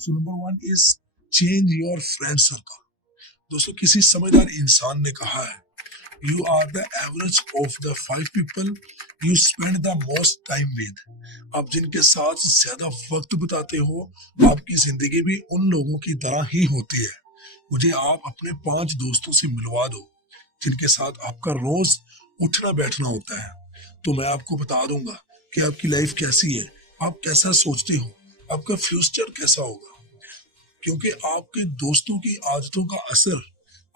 So number one is change your friend circle. दोस्तों, किसी समझदार इंसान ने कहा है, you are the average of the 5 people you spend the most time with. आप जिनके साथ ज्यादा वक्त बिताते हो, आपकी जिंदगी भी उन लोगों की तरह ही होती है। मुझे आप अपने 5 दोस्तों से मिलवा दो जिनके साथ आपका रोज उठना बैठना होता है, तो मैं आपको बता दूंगा कि आपकी लाइफ कैसी है, आप कैसा सोचते हो, आपका फ्यूचर कैसा होगा। क्योंकि आपके दोस्तों की आदतों का असर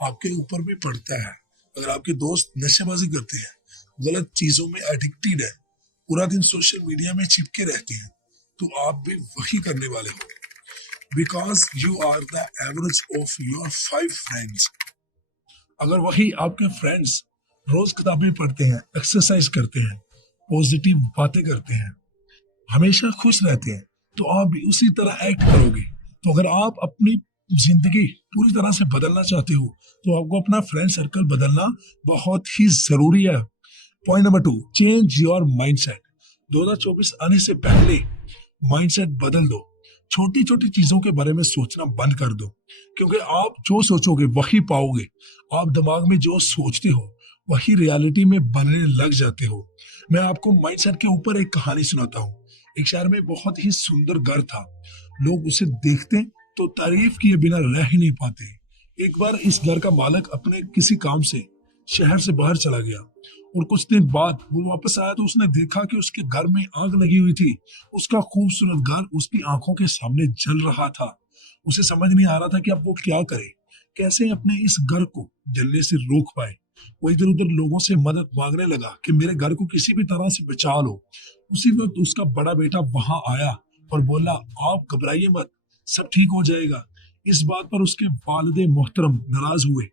आपके ऊपर भी पड़ता है। अगर आपके दोस्त नशेबाजी करते हैं, गलत चीजों में एडिक्टेड है, पूरा दिन सोशल मीडिया में चिपके रहते हैं, तो आप भी वही करने वाले हो। Because you are the average of your 5 friends. अगर वही आपके फ्रेंड्स रोज किताबें पढ़ते हैं, एक्सरसाइज करते हैं, पॉजिटिव बातें करते हैं, हमेशा खुश रहते हैं, तो आप भी उसी तरह एक्ट करोगे। तो अगर आप अपनी जिंदगी पूरी तरह से बदलना चाहते हो, तो आपको अपना फ्रेंड सर्कल बदलना बहुत ही जरूरी है। Point number 2, change your mindset. 2024 आने से पहले माइंडसेट बदल दो। छोटी छोटी चीजों के बारे में सोचना बंद कर दो, क्योंकि आप जो सोचोगे वही पाओगे। आप दिमाग में जो सोचते हो वही रियलिटी में बनने लग जाते हो। मैं आपको माइंडसेट के ऊपर एक कहानी सुनाता हूँ। एक शहर में बहुत ही सुंदर घर था। लोग उसे देखते तो तारीफ किए बिना रह ही नहीं पाते। एक बार इस घर का मालिक अपने किसी काम से शहर से बाहर चला गया और कुछ दिन बाद वो वापस आया तो उसने देखा कि उसके घर में आग लगी हुई थी। उसका खूबसूरत घर उसकी आंखों के सामने जल रहा था। उसे समझ नहीं आ रहा था कि अब वो क्या करे, कैसे अपने इस घर को जलने से रोक पाए। वो इधर उधर लोगों से मदद मांगने लगा कि मेरे घर को किसी भी तरह से बचा लो। उसी वक्त उसका बड़ा बेटा वहां आया और बोला, आप घबराइए मत, सब ठीक हो जाएगा। इस बात पर उसके वालिद मोहतरम नाराज हुए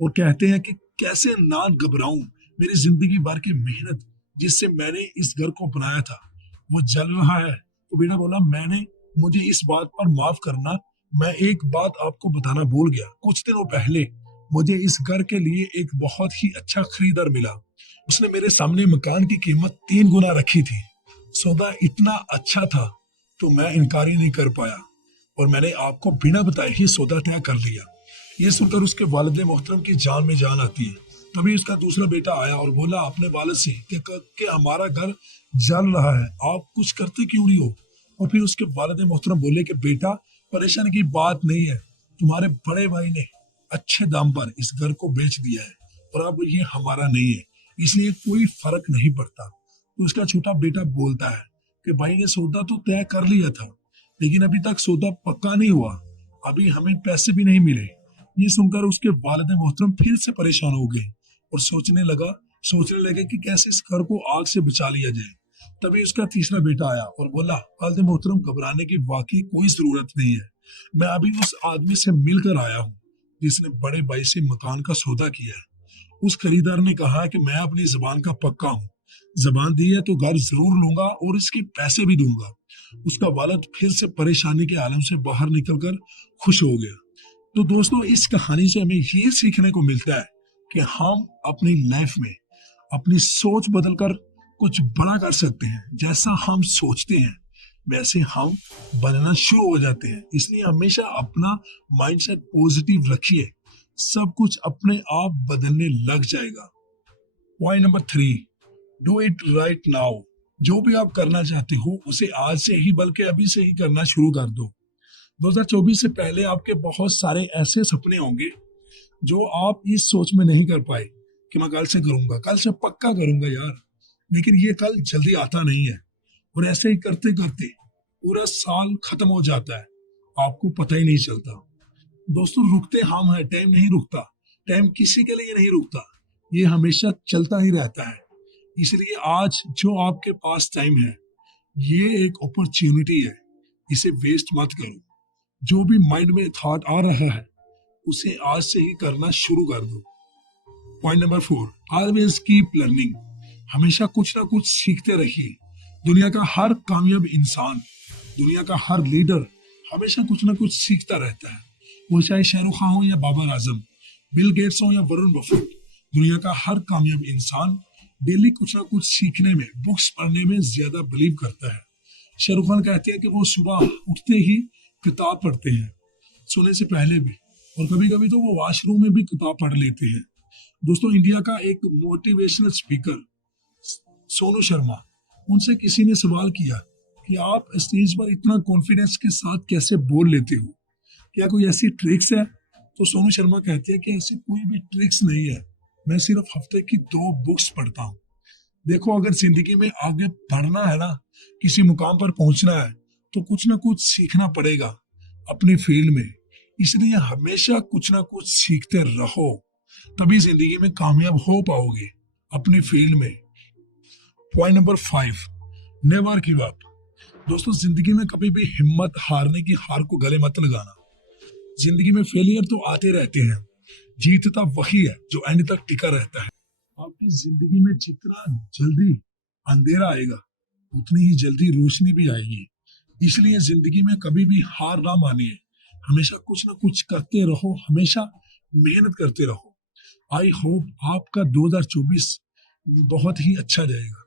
और कहते हैं कि कैसे ना घबराऊं, मेरी जिंदगी भर की मेहनत जिससे मैंने इस घर को बनाया था वो जल रहा है। तो बेटा बोला, मुझे इस बात पर माफ करना, मैं एक बात आपको बताना भूल गया। कुछ दिनों पहले मुझे इस घर के लिए एक बहुत ही अच्छा खरीदार मिला। उसने मेरे सामने मकान की कीमत 3 गुना रखी थी। सौदा इतना अच्छा था तो मैं इनकार ही नहीं कर पाया और मैंने आपको बिना बताए ही सौदा तय कर लिया। ये सुनकर उसके वालिद मोहतरम की जान में जान आती है। तभी उसका दूसरा बेटा आया और बोला अपने वालिद से कि हमारा घर जल रहा है, आप कुछ करते क्यों नहीं हो। और फिर उसके वालिद मोहतरम बोले कि बेटा, परेशानी की बात नहीं है, तुम्हारे बड़े भाई ने अच्छे दाम पर इस घर को बेच दिया है और अब ये हमारा नहीं है, इसलिए कोई फर्क नहीं पड़ता। तो उसका छोटा बेटा बोलता है कि भाई ने सौदा तो तय कर लिया था, लेकिन अभी तक सौदा पक्का नहीं हुआ, अभी हमें पैसे भी नहीं मिले। ये सुनकर उसके वालिद मोहतरम फिर से परेशान हो गए और सोचने लगे कि कैसे इस घर को आग से बचा लिया जाए। तभी उसका तीसरा बेटा आया और बोला, वालिद मोहतरम घबराने की वाकई कोई जरूरत नहीं है, मैं अभी उस आदमी से मिलकर आया हूँ जिसने बड़े भाई से मकान का सौदा किया है। उस खरीदार ने कहा कि मैं अपनी जबान का पक्का हूँ, जबान दी है तो घर जरूर लूंगा और इसके पैसे भी दूंगा। उसका वालिद फिर से परेशानी के आलम से बाहर निकलकर खुश हो गया। तो दोस्तों, इस कहानी से हमें ये सीखने को मिलता है कि हम अपनी लाइफ में अपनी सोच बदलकर कुछ बड़ा कर सकते हैं। जैसा हम सोचते हैं वैसे हम बनना शुरू हो जाते हैं। इसलिए हमेशा अपना माइंडसेट पॉजिटिव रखिए, सब कुछ अपने आप बदलने लग जाएगा। Point number 3, do it right now. जो भी आप करना चाहते हो उसे आज से ही बल्कि अभी से ही करना शुरू कर दो। 2024 से पहले आपके बहुत सारे ऐसे सपने होंगे जो आप इस सोच में नहीं कर पाए कि मैं कल से करूंगा, कल से पक्का करूंगा यार, लेकिन ये कल जल्दी आता नहीं है और ऐसे ही करते करते पूरा साल खत्म हो जाता है, आपको पता ही नहीं चलता। दोस्तों, रुकते हम हैं, टाइम नहीं रुकता, टाइम किसी के लिए नहीं रुकता, ये हमेशा चलता ही रहता है। इसलिए आज जो आपके पास टाइम है ये एक अपॉर्चुनिटी है, इसे वेस्ट मत करो। जो भी माइंड में थॉट आ रहा है उसे आज से ही करना शुरू कर दो। Point number 4, always keep learning. हमेशा कुछ ना कुछ सीखते रहिए। दुनिया का हर कामयाब इंसान, दुनिया का हर लीडर हमेशा कुछ ना कुछ सीखता रहता है। वो चाहे शाहरुख खान हो या बाबर आजम, बिल गेट्स हो या वरुण बफेट, दुनिया का हर कामयाब इंसान डेली कुछ ना कुछ सीखने में, बुक्स पढ़ने में ज्यादा बिलीव करता है। शाहरुख खान कहते हैं कि वो सुबह उठते ही किताब पढ़ते हैं सोने से पहले भी, और कभी कभी तो वो वॉशरूम में भी किताब पढ़ लेते हैं। दोस्तों, इंडिया का एक मोटिवेशनल स्पीकर सोनू शर्मा, उनसे किसी ने सवाल किया कि आप स्टेज पर इतना कॉन्फिडेंस के साथ कैसे बोल लेते हो, क्या कोई ऐसी ट्रिक्स है? तो सोनू शर्मा कहते हैं कि ऐसी कोई भी ट्रिक्स नहीं है, मैं सिर्फ हफ्ते की 2 बुक्स पढ़ता हूँ। देखो, अगर जिंदगी में आगे बढ़ना है ना, किसी मुकाम पर पहुंचना है, तो कुछ ना कुछ सीखना पड़ेगा अपने फील्ड में। इसलिए हमेशा कुछ ना कुछ सीखते रहो, तभी जिंदगी में कामयाब हो पाओगे अपने फील्ड में। Point number 5, never give up. दोस्तों, जिंदगी में कभी भी हिम्मत हारने की हार को गले मत लगाना। जिंदगी में फेलियर तो आते रहते हैं, जीतता वही है जो एंड तक टिका रहता है। आपकी जिंदगी में जितना जल्दी अंधेरा आएगा, उतनी ही जल्दी रोशनी भी आएगी। इसलिए जिंदगी में कभी भी हार ना मानिए, हमेशा कुछ ना कुछ करते रहो, हमेशा मेहनत करते रहो। आई होप आपका 2024 बहुत ही अच्छा जाएगा।